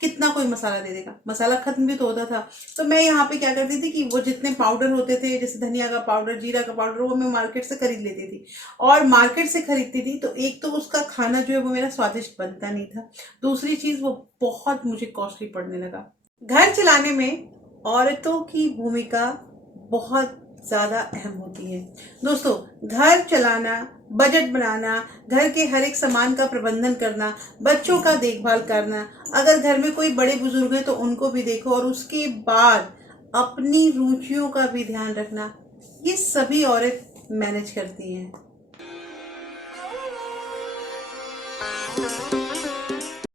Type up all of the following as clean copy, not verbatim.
कितना कोई मसाला दे देगा, मसाला खत्म भी तो होता था। तो मैं यहाँ पे क्या करती थी कि वो जितने पाउडर होते थे, जैसे धनिया का पाउडर, जीरा का पाउडर, वो मैं मार्केट से खरीद लेती थी। और मार्केट से खरीदती थी तो एक तो उसका खाना जो है वो मेरा स्वादिष्ट बनता नहीं था, दूसरी चीज वो बहुत मुझे कॉस्टली पड़ने लगा। घर चलाने में औरतों की भूमिका बहुत ज्यादा अहम होती है दोस्तों। घर चलाना, बजट बनाना, घर के हर एक सामान का प्रबंधन करना, बच्चों का देखभाल करना, अगर घर में कोई बड़े बुजुर्ग हैं तो उनको भी देखो, और उसके बाद अपनी रुचियों का भी ध्यान रखना, ये सभी औरत मैनेज करती हैं।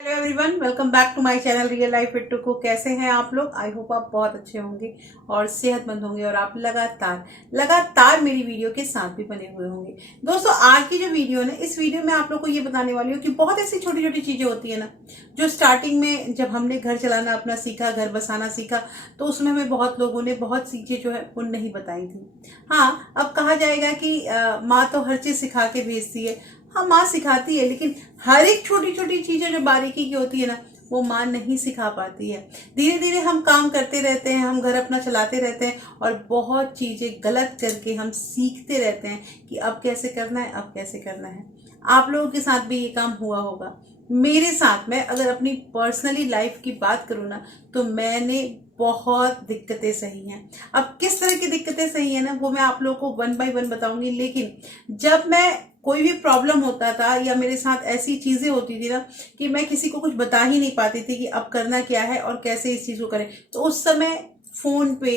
Hello everyone, welcome back to my channel real life fit to cook. कैसे हैं आप लोग? आई होप आप बहुत अच्छे होंगे और सेहतमंद होंगे, और आप लगातार मेरी वीडियो के साथ भी बने हुए होंगे। दोस्तों, आज की जो वीडियो है ना, इस वीडियो में आप लोग को ये बताने वाली हूँ कि बहुत ऐसी छोटी छोटी चीजें होती है ना, जो स्टार्टिंग में जब हमने घर चलाना अपना सीखा, घर बसाना सीखा, तो उसमें हमें बहुत लोगों ने बहुत चीजें जो है वो नहीं बताई थी। हाँ, अब कहा जाएगा कि माँ तो हर चीज सिखा के भेजती है। हाँ, माँ सिखाती है, लेकिन हर एक छोटी छोटी चीजें जो बारीकी की होती है ना, वो माँ नहीं सिखा पाती है। धीरे धीरे हम काम करते रहते हैं, हम घर अपना चलाते रहते हैं, और बहुत चीजें गलत करके हम सीखते रहते हैं कि अब कैसे करना है, अब कैसे करना है। आप लोगों के साथ भी ये काम हुआ होगा। मेरे साथ, मैं अगर अपनी पर्सनली लाइफ की बात करूँ ना, तो मैंने बहुत दिक्कतें सही हैं। अब किस तरह की दिक्कतें सही है ना, वो मैं आप लोगों को वन बाय वन बताऊंगी। लेकिन जब मैं कोई भी प्रॉब्लम होता था या मेरे साथ ऐसी चीजें होती थी ना कि मैं किसी को कुछ बता ही नहीं पाती थी कि अब करना क्या है और कैसे इस चीज को करें, तो उस समय फोन पे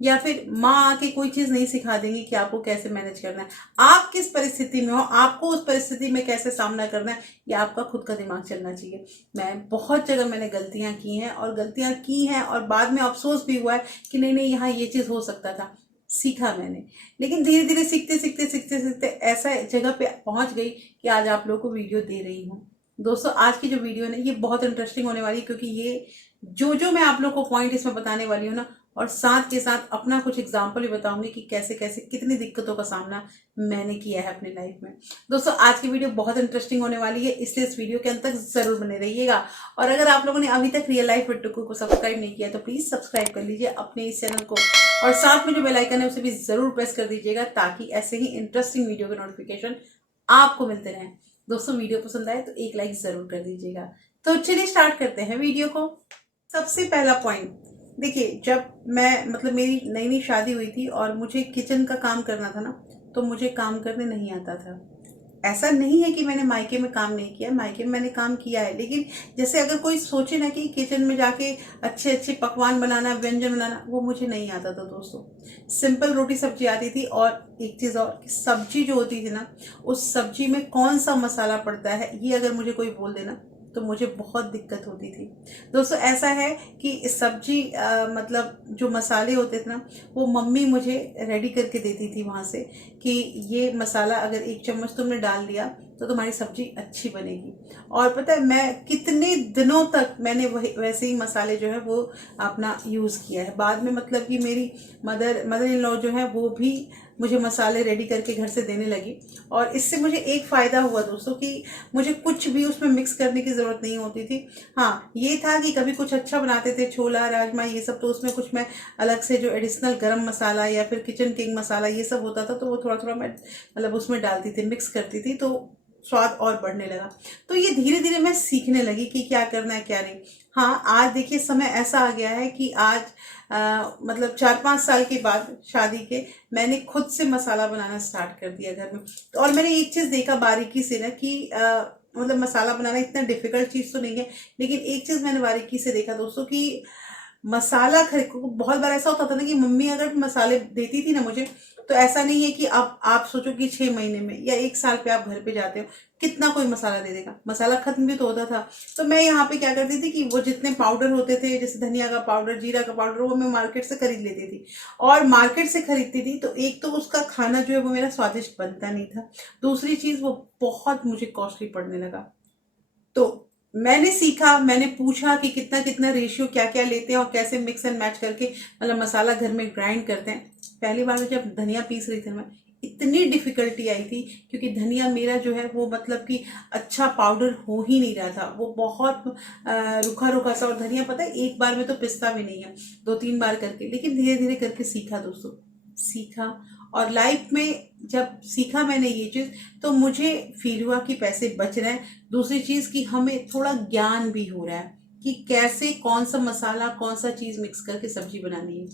या फिर माँ आके कोई चीज नहीं सिखा देंगी कि आपको कैसे मैनेज करना है। आप किस परिस्थिति में हो, आपको उस परिस्थिति में कैसे सामना करना है, ये आपका खुद का दिमाग चलना चाहिए। मैं बहुत जगह मैंने गलतियां की हैं, और गलतियां की हैं और बाद में अफसोस भी हुआ है कि नहीं नहीं, यहाँ ये चीज हो सकता था। सीखा मैंने, लेकिन धीरे धीरे सीखते सीखते सीखते सीखते ऐसा जगह पे पहुंच गई कि आज आप लोगों को वीडियो दे रही हूँ। दोस्तों, आज की जो वीडियो है ना, ये बहुत इंटरेस्टिंग होने वाली है, क्योंकि ये जो मैं आप लोग को पॉइंट इसमें बताने वाली हूँ ना, और साथ के साथ अपना कुछ एग्जाम्पल भी बताऊंगी कि कैसे कैसे कितनी दिक्कतों का सामना मैंने किया है अपनी लाइफ में। दोस्तों, आज की वीडियो बहुत इंटरेस्टिंग होने वाली है, इसलिए इस वीडियो के अंत तक जरूर बने रहिएगा। और अगर आप लोगों ने अभी तक रियल लाइफ विद टुकू को सब्सक्राइब नहीं किया तो प्लीज सब्सक्राइब कर लीजिए अपने इस चैनल को, और साथ में जो बेल आइकन है उसे भी जरूर प्रेस कर दीजिएगा, ताकि ऐसे ही इंटरेस्टिंग वीडियो के नोटिफिकेशन आपको मिलते रहें। दोस्तों, वीडियो पसंद आए तो एक लाइक जरूर कर दीजिएगा। तो चलिए स्टार्ट करते हैं वीडियो को। सबसे पहला पॉइंट देखिए, जब मैं मतलब मेरी नई नई शादी हुई थी और मुझे किचन का काम करना था ना, तो मुझे काम करने नहीं आता था। ऐसा नहीं है कि मैंने मायके में काम नहीं किया, मायके में मैंने काम किया है, लेकिन जैसे अगर कोई सोचे ना कि किचन में जाके अच्छे अच्छे पकवान बनाना, व्यंजन बनाना, वो मुझे नहीं आता था दोस्तों। सिंपल रोटी सब्जी आती थी, और एक चीज और कि सब्जी जो होती थी ना, उस सब्जी में कौन सा मसाला पड़ता है, ये अगर मुझे कोई बोल देना तो मुझे बहुत दिक्कत होती थी। दोस्तों, ऐसा है कि सब्जी मतलब जो मसाले होते थे ना, वो मम्मी मुझे रेडी करके देती थी वहाँ से, कि ये मसाला अगर 1 चम्मच तुमने डाल दिया तो तुम्हारी सब्जी अच्छी बनेगी। और पता है, मैं कितने दिनों तक मैंने वही वैसे ही मसाले जो है वो अपना यूज़ किया है। बाद में मतलब कि मेरी मदर इन लॉ जो है वो भी मुझे मसाले रेडी करके घर से देने लगी, और इससे मुझे एक फ़ायदा हुआ दोस्तों कि मुझे कुछ भी उसमें मिक्स करने की ज़रूरत नहीं होती थी। हाँ, ये था कि कभी कुछ अच्छा बनाते थे, छोला राजमा ये सब, तो उसमें कुछ मैं अलग से जो एडिशनल गरम मसाला या फिर किचन किंग मसाला ये सब होता था, तो वो थोड़ा थोड़ा मैं मतलब उसमें डालती थी, मिक्स करती थी, तो स्वाद और बढ़ने लगा। तो ये धीरे धीरे मैं सीखने लगी कि क्या करना है क्या नहीं। हाँ, आज देखिए समय ऐसा आ गया है कि आज मतलब 4-5 साल के बाद शादी के मैंने खुद से मसाला बनाना स्टार्ट कर दिया घर में। तो और मैंने एक चीज देखा बारीकी से ना कि मतलब मसाला बनाना इतना डिफिकल्ट चीज तो नहीं है, लेकिन एक चीज मैंने बारीकी से देखा दोस्तों कि मसाला खरीद, बहुत बार ऐसा होता था ना कि मम्मी अगर मसाले देती थी ना मुझे, तो ऐसा नहीं है कि अब आप सोचो कि 6 महीने में या 1 साल पे आप घर पे जाते हो, कितना कोई मसाला दे देगा, मसाला खत्म भी तो होता था। तो मैं यहाँ पे क्या करती थी कि वो जितने पाउडर होते थे, जैसे धनिया का पाउडर, जीरा का पाउडर, वो मैं मार्केट से खरीद लेती थी। और मार्केट से खरीदती थी तो एक तो उसका खाना जो है वो मेरा स्वादिष्ट बनता नहीं था, दूसरी चीज वो बहुत मुझे कॉस्टली पड़ने लगा। तो मैंने सीखा, मैंने पूछा कि कितना कितना रेशियो क्या क्या लेते हैं और कैसे मिक्स एंड मैच करके मतलब मसाला घर में ग्राइंड करते हैं। पहली बार जब धनिया पीस रही थी मैं, इतनी डिफिकल्टी आई थी क्योंकि धनिया मेरा जो है वो मतलब कि अच्छा पाउडर हो ही नहीं रहा था, वो बहुत रुखा रुखा सा। और धनिया पता है एक बार में तो पिसता भी नहीं है, 2-3 बार करके, लेकिन धीरे धीरे करके सीखा दोस्तों, सीखा। और लाइफ में जब सीखा मैंने ये चीज़, तो मुझे फील हुआ कि पैसे बच रहे हैं। दूसरी चीज़ कि हमें थोड़ा ज्ञान भी हो रहा है कि कैसे कौन सा मसाला कौन सा चीज़ मिक्स करके सब्जी बनानी है।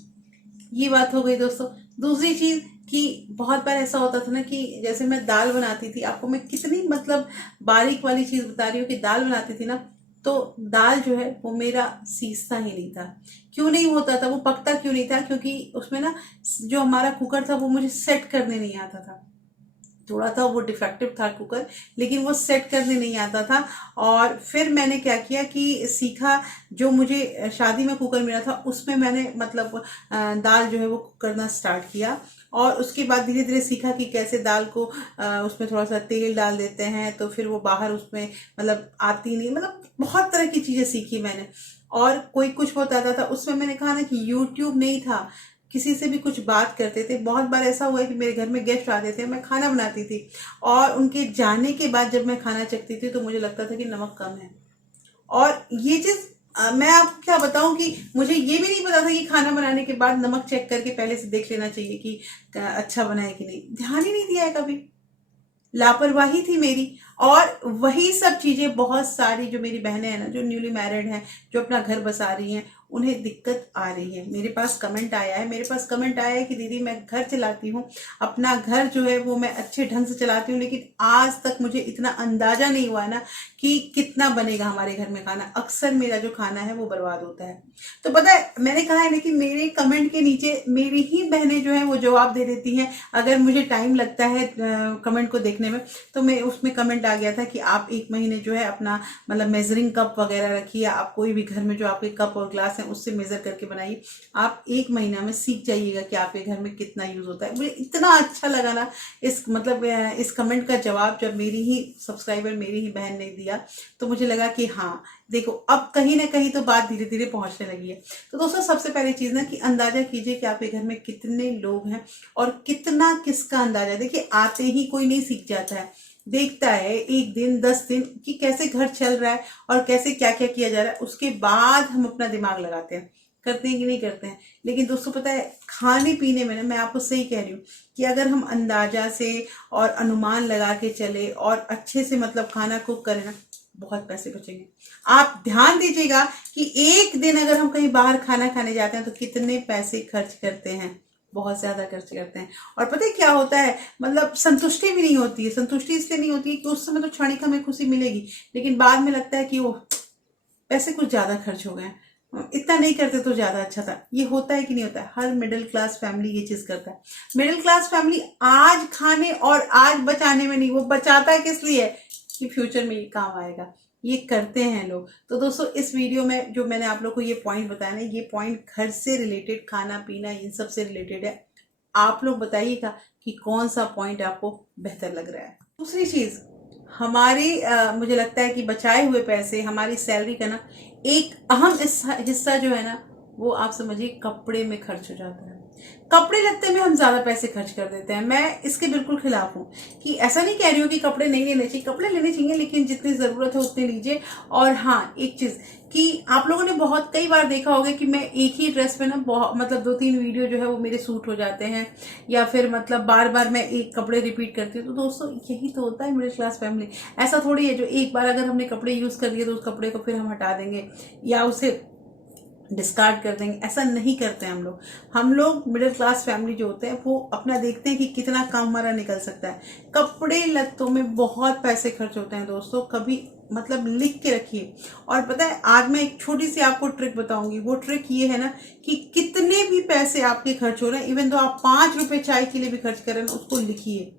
ये बात हो गई दोस्तों। दूसरी चीज़ कि बहुत बार ऐसा होता था ना कि जैसे मैं दाल बनाती थी, आपको मैं कितनी मतलब बारीक वाली चीज़ बता रही हूँ कि दाल बनाती थी ना, तो दाल जो है वो मेरा सीजता ही नहीं था। क्यों नहीं होता था, वो पकता क्यों नहीं था? क्योंकि उसमें ना जो हमारा कुकर था वो मुझे सेट करने नहीं आता था। थोड़ा था वो डिफेक्टिव था कुकर, लेकिन वो सेट करने नहीं आता था। और फिर मैंने क्या किया कि सीखा, जो मुझे शादी में कुकर मिला था उसमें मैंने मतलब दाल जो है वो करना स्टार्ट किया। और उसके बाद धीरे धीरे सीखा कि कैसे दाल को उसमें थोड़ा सा तेल डाल देते हैं तो फिर वो बाहर उसमें मतलब आती नहीं, मतलब बहुत तरह की चीज़ें सीखी मैंने। और कोई कुछ बताता था उसमें, मैंने कहा ना कि यूट्यूब नहीं था, किसी से भी कुछ बात करते थे। बहुत बार ऐसा हुआ है कि मेरे घर में गेस्ट आते थे, मैं खाना बनाती थी और उनके जाने के बाद जब मैं खाना चखती थी तो मुझे लगता था कि नमक कम है। और ये चीज़ मैं आपको क्या बताऊं कि मुझे ये भी नहीं पता था कि खाना बनाने के बाद नमक चेक करके पहले से देख लेना चाहिए कि अच्छा बना है कि नहीं। ध्यान ही नहीं दिया है कभी, लापरवाही थी मेरी। और वही सब चीज़ें बहुत सारी जो मेरी बहनें हैं ना, जो न्यूली मैरिड हैं, जो अपना घर बसा रही हैं, उन्हें दिक्कत आ रही है। मेरे पास कमेंट आया है, कि दीदी मैं घर चलाती हूँ, अपना घर जो है वो मैं अच्छे ढंग से चलाती हूँ, लेकिन आज तक मुझे इतना अंदाजा नहीं हुआ है ना कि कितना बनेगा हमारे घर में खाना। अक्सर मेरा जो खाना है वो बर्बाद होता है। तो पता है मैंने कहा है ना कि मेरे कमेंट के नीचे मेरी ही बहनें जो है वो जवाब दे देती हैं। अगर मुझे टाइम लगता है कमेंट को देखने में, तो मैं उसमें कमेंट आ गया था कि आप 1 महीने जो है अपना मतलब मेजरिंग कप वगैरह रखिए, आप कोई भी घर में जो आपके कप और ग्लास हैं उससे मेजर करके बनाइए, आप 1 महीना में सीख जाइएगा कि आपके घर में कितना यूज होता है। मुझे इतना अच्छा लगा ना इस मतलब इस कमेंट का जवाब जब मेरी ही सब्सक्राइबर, मेरी ही बहन ने दिया, तो मुझे लगा कि हाँ देखो अब कहीं ना कहीं तो बात धीरे धीरे पहुंचने लगी है। तो दोस्तों सबसे पहली चीज ना कि अंदाजा कीजिए कि आपके घर में कितने लोग हैं और कितना किसका अंदाजा। देखिए आते ही कोई नहीं सीख जाता है, देखता है 1 दिन 10 दिन कि कैसे घर चल रहा है और कैसे क्या क्या किया जा रहा है, उसके बाद हम अपना दिमाग लगाते हैं, करते हैं कि नहीं करते हैं। लेकिन दोस्तों पता है खाने पीने में ना, मैं आपको सही कह रही हूँ कि अगर हम अंदाजा से और अनुमान लगा के चले और अच्छे से मतलब खाना कुक करें ना, बहुत पैसे बचेंगे। आप ध्यान दीजिएगा कि एक दिन अगर हम कहीं बाहर खाना खाने जाते हैं तो कितने पैसे खर्च करते हैं, बहुत ज्यादा खर्च करते हैं। और पता है क्या होता है, मतलब संतुष्टि भी नहीं होती है। संतुष्टि इसलिए नहीं होती है कि उस समय तो क्षणिक हमें खुशी मिलेगी, लेकिन बाद में लगता है कि वो पैसे कुछ ज्यादा खर्च हो गए, इतना नहीं करते तो ज्यादा अच्छा था। ये होता है कि नहीं होता है? हर मिडिल क्लास फैमिली ये चीज करता है। मिडिल क्लास फैमिली आज खाने और आज बचाने में नहीं, वो बचाता है किस लिए कि फ्यूचर में ये काम आएगा। ये करते हैं लोग। तो दोस्तों इस वीडियो में जो मैंने आप लोग को ये पॉइंट बताया ना, ये पॉइंट घर से रिलेटेड, खाना पीना इन सब से रिलेटेड है। आप लोग बताइएगा कि कौन सा पॉइंट आपको बेहतर लग रहा है। दूसरी चीज, हमारी मुझे लगता है कि बचाए हुए पैसे, हमारी सैलरी का ना एक अहम हिस्सा जो है ना, वो आप समझिए कपड़े में खर्च हो जाता है। कपड़े लगते में हम ज्यादा पैसे खर्च कर देते हैं। मैं इसके बिल्कुल खिलाफ हूँ कि ऐसा नहीं कह रही हूँ कि कपड़े नहीं लेने चाहिए, कपड़े लेने चाहिए, लेकिन जितनी जरूरत है उतने लीजिए। और हाँ एक चीज कि आप लोगों ने बहुत कई बार देखा होगा कि मैं एक ही ड्रेस में ना बहुत मतलब 2-3 वीडियो जो है वो मेरे सूट हो जाते हैं, या फिर मतलब बार बार मैं एक कपड़े रिपीट करती हूँ। तो दोस्तों यही तो होता है मिडिल क्लास फैमिली। ऐसा थोड़ी है जो एक बार अगर हमने कपड़े यूज कर लिए तो उस कपड़े को फिर हम हटा देंगे या उसे डिस्कार्ड कर देंगे, ऐसा नहीं करते हैं हम लोग। हम लोग मिडिल क्लास फैमिली जो होते हैं वो अपना देखते हैं कि कितना काम हमारा निकल सकता है। कपड़े लत्तों में बहुत पैसे खर्च होते हैं दोस्तों, कभी मतलब लिख के रखिए। और पता है आज मैं एक छोटी सी आपको ट्रिक बताऊंगी। वो ट्रिक ये है ना कि कितने भी पैसे आपके खर्च हो रहे हैं, इवन तो आप 5 रुपए चाय के लिए भी खर्च कर रहे हैं, उसको लिखिए।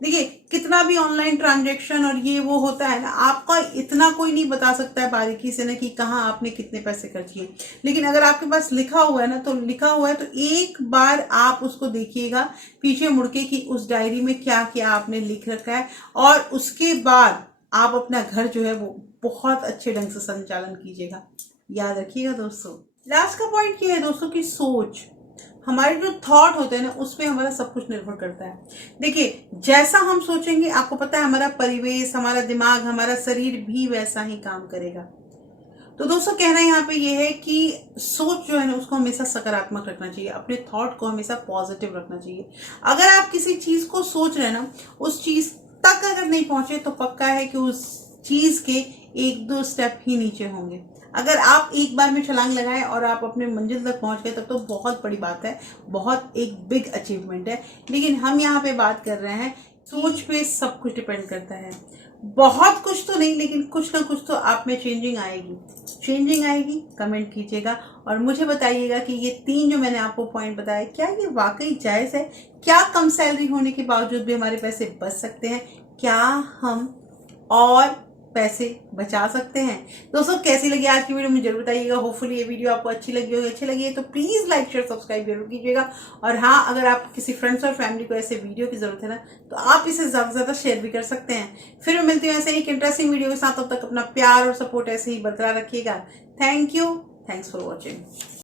देखिए कितना भी ऑनलाइन ट्रांजेक्शन और ये वो होता है ना, आपका इतना कोई नहीं बता सकता है बारीकी से ना कि कहाँ आपने कितने पैसे खर्च किए। लेकिन अगर आपके पास लिखा हुआ है ना, तो लिखा हुआ है तो एक बार आप उसको देखिएगा पीछे मुड़ के कि उस डायरी में क्या क्या आपने लिख रखा है, और उसके बाद आप अपना घर जो है वो बहुत अच्छे ढंग से संचालन कीजिएगा। याद रखिएगा दोस्तों। लास्ट का पॉइंट ये है दोस्तों की सोच। हमारे जो थॉट होते हैं ना उस पे हमारा सब कुछ निर्भर करता है। देखिए, जैसा हम सोचेंगे, आपको पता है हमारा परिवेश, हमारा दिमाग, हमारा शरीर भी वैसा ही काम करेगा। तो दोस्तों, कहना यहाँ पे ये है कि सोच जो है ना उसको हमेशा सकारात्मक रखना चाहिए, अपने थॉट को हमेशा पॉजिटिव रखना चाहिए। अगर आप किसी चीज को सोच रहे हैं ना, उस चीज तक अगर नहीं पहुंचे तो पक्का है कि उस चीज के एक दो स्टेप ही नीचे होंगे। अगर आप एक बार में छलांग लगाएं और आप अपने मंजिल तक पहुंच गए तब तो बहुत बड़ी बात है, बहुत एक बिग अचीवमेंट है। लेकिन हम यहाँ पे बात कर रहे हैं, सोच पे सब कुछ डिपेंड करता है। बहुत कुछ तो नहीं, लेकिन कुछ ना कुछ तो आप में चेंजिंग आएगी। चेंजिंग आएगी, कमेंट कीजिएगा और मुझे बताइएगा कि ये 3 जो मैंने आपको पॉइंट बताए, क्या ये वाकई जायज़ है? क्या कम सैलरी होने के बावजूद भी हमारे पैसे बच सकते हैं? क्या हम और पैसे बचा सकते हैं? दोस्तों, कैसी लगी आज की वीडियो मुझे जरूर बताइएगा। होपफुली ये वीडियो आपको अच्छी लगी होगी। अच्छी लगी है तो प्लीज़ लाइक शेयर सब्सक्राइब जरूर कीजिएगा। और हाँ, अगर आप किसी फ्रेंड्स और फैमिली को ऐसे वीडियो की जरूरत है ना, तो आप इसे ज़्यादा से ज़्यादा शेयर भी कर सकते हैं। फिर मैं मिलती हूँ ऐसे एक इंटरेस्टिंग वीडियो के साथ। तब तक अपना प्यार और सपोर्ट ऐसे ही बरकरार रखिएगा। Thank you. Thanks for watching.